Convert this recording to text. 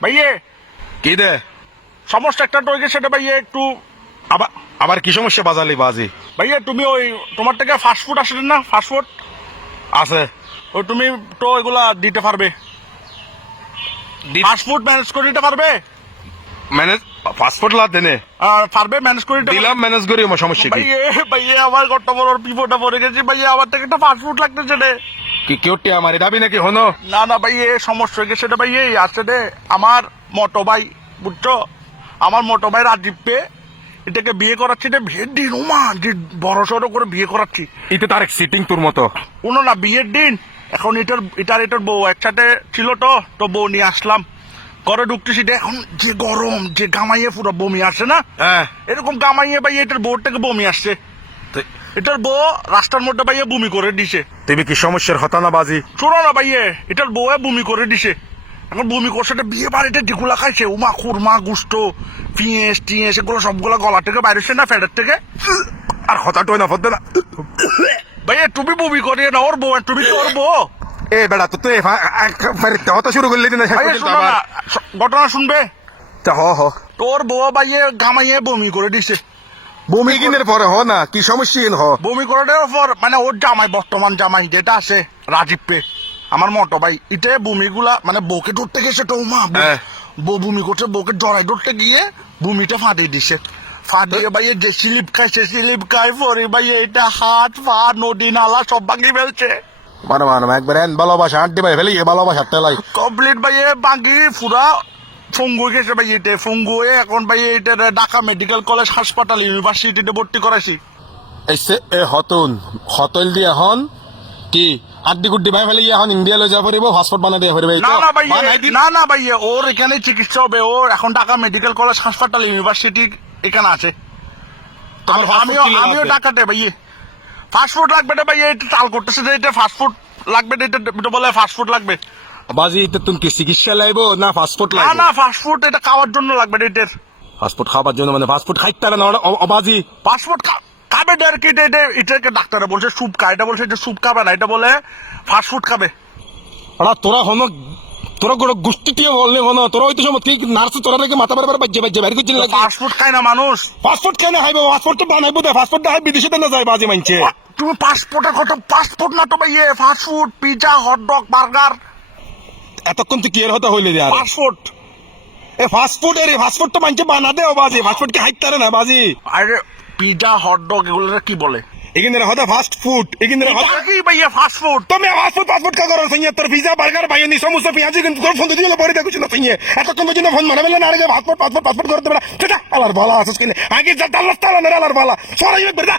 ভাইয়ে কি দে সমস্যা একটা তো হয়ে সেটা ভাইয়ে একটু আবার আবার কি সমস্যা বাজালি বাজি ভাইয়া তুমি ওই তোমার থেকে ফাস্ট ফুড আসলে না ফাস্ট ফুড আছে ওই তুমি তো এগুলা দিতে পারবে ফাস্ট ফুড ম্যানেজ করে দিতে পারবে ম্যানেজ পাসপোর্ট লা দেনে আর পারবে ম্যানেজ করে দিতে দিলাম ম্যানেজ করি আমার সমস্যা কি ভাইয়ে ভাইয়ে আমার কত বড় বিপদে পড়ে গেছি ভাইয়া আমার থেকে একটা ফাস্ট ফুড লাগতেছে রে কি কেউটি আমার দাবি নাকি হনো না না ভাইয়ে সমস্যা হয়ে গেছে রে ভাইয়ে আছে রে আমার মোটো ভাই বুঝছো আমার মোটো ভাই রাজীব পে এটাকে বিয়ে করাচ্ছি রে বিয়ের দিন ওমা যে বড় সড়ো করে বিয়ে করাচ্ছি এটা তার এক সিটিং তোর মতো কোনো না বিয়ের দিন এখন এটার বউ একসাথে ছিল তো বউ নিয়ে আসলাম ঘরে ঢুকতেছি এখন যে গরম যে গামাইয়ে পুরো বমি আসছে না হ্যাঁ এরকম গামাইয়ে ভাই এটার বউর থেকে বমি আসছে এটার বউ রাস্তার মধ্যে ভাইয়ে বমি করে দিছে তুমি কি সমস্যার হতানা বাজি শোনো না ভাইয়ে এটার বউ বমি করে দিছে এখন বমি করছে বিয়ে বাড়িতে ডিগুলা খাইছে উমা খুরমা গুস্ত পিঁয়েস টিয়েস এগুলো সবগুলো গলা থেকে বাইরেছে না ফ্যাটের থেকে আর হতাটোই না ফদ্দে না ভাইয়া তুমি বমি করিয়ে না ওর বউ তুমি তো ওর বউ এ বেড়া তো তুই হতা শুরু করলি না ভাইয়া শোনো না ঘটনা শুনবে হ হ তোর বউ ভাইয়ে গামাইয়ে বমি করে দিছে বমি কিনের পরে হ না কি সমস্যা হ বমি করে দেওয়ার পর মানে ওর জামাই বর্তমান জামাই যেটা আছে রাজীব পে আমার মোটো ভাই এটা বমিগুলা মানে বউকে ধরতে গেছে তো মা বউ বমি করছে বউকে জড়াই ধরতে গিয়ে বমিটা ফাটিয়ে দিছে ফাটিয়ে ভাইয়ে যে স্লিপ খাইছে স্লিপ খাই পরে ভাইয়ে এটা হাত পা নদী নালা সব ভাঙি ফেলছে মানে একবার এন ভালোবাসা আন্টি ভাই ফেলি ভালোবাসা তেলাই কমপ্লিট ভাইয়ে ভাঙি পুরা ফঙ্গু গেছে ভাই এটা ফঙ্গু হয়ে এখন ভাই এটা ঢাকা মেডিকেল কলেজ হাসপাতাল ইউনিভার্সিটিতে ভর্তি করাইছি এসে এ হতুন হতল দিয়ে হন কি আড্ডি গুড্ডি ভাই ফেলে এখন ইন্ডিয়া লয়ে যা পারিব পাসপোর্ট বানাই দেয়া পারিব না না ভাইয়ে না না ভাইয়ে ওর এখানে চিকিৎসা হবে ও এখন ঢাকা মেডিকেল কলেজ হাসপাতাল ইউনিভার্সিটি এখানে আছে আমিও ঢাকাতে ভাইয়ে ফাস্টফুড লাগবে না ভাইয়ে এটা চাল করতেছে যে এটা ফাস্টফুড লাগবে এটা বলে ফাস্টফুড লাগবে বাজি এটা তুমি কি চিকিৎসা লাইবো না পাসপোর্ট না লাইবো না ফাস্টফুড এটা খাওয়ার জন্য লাগবে এটার পাসপোর্ট খাবার জন্য মানে পাসপোর্ট খাইতে না বাজি পাসপোর্ট খাবে আর কি এটাকে ডাক্তারে বলছে স্যুপ খা এটা বলছে যে স্যুপ খাবে না এটা বলে ফাস্টফুড খাবে ওরা তোরা হনো তোরা গোড় গোষ্ঠী দিয়ে বললে হনো তোরা হয়তো সময় কি নার্স তোরা নাকি মাথা বারবার বাজ্যে বাইরে দিচ্ছিল ফাস্টফুড খায় না মানুষ পাসপোর্ট কেন খাইবো পাসপোর্ট তো বানাইবো দে পাসপোর্ট না হয় বিদেশে না যায় বাজি মানছে তুমি পাসপোর্টের কথা পাসপোর্ট না তো ভাইয়ে ফাস্টফুড পিজা হটডগ বার্গার এতক্ষণ তো কি এর হতে হইলে আর পাসপোর্ট এ ফাস্টফুড এর ফাস্টফুড তো মানছে বানা দেও বাজি ফাস্টফুড কি হাইতে না বাজি আরে পিজা হটডগ এগুলো কি বলে এখানে হতা ফাস্ট ফুড এখানে কি ভাইয়া ফাস্ট ফুড তুমি পাসপোর্ট কা করো সঙ্গে তোর পিজা বার্গার বাইনি সমস্ত পেঁয়াজি কিন্তু তোর ফোন দিলে পরে দেখছ না সঙ্গে এতক্ষণ পর্যন্ত ফোন মারা বেলা না আরে পাসপোর্ট করতে পারা আলার ভালো আছিস কিনে আগে যা দাল্লাস তালা না আলার ভালো সরাই বেরদা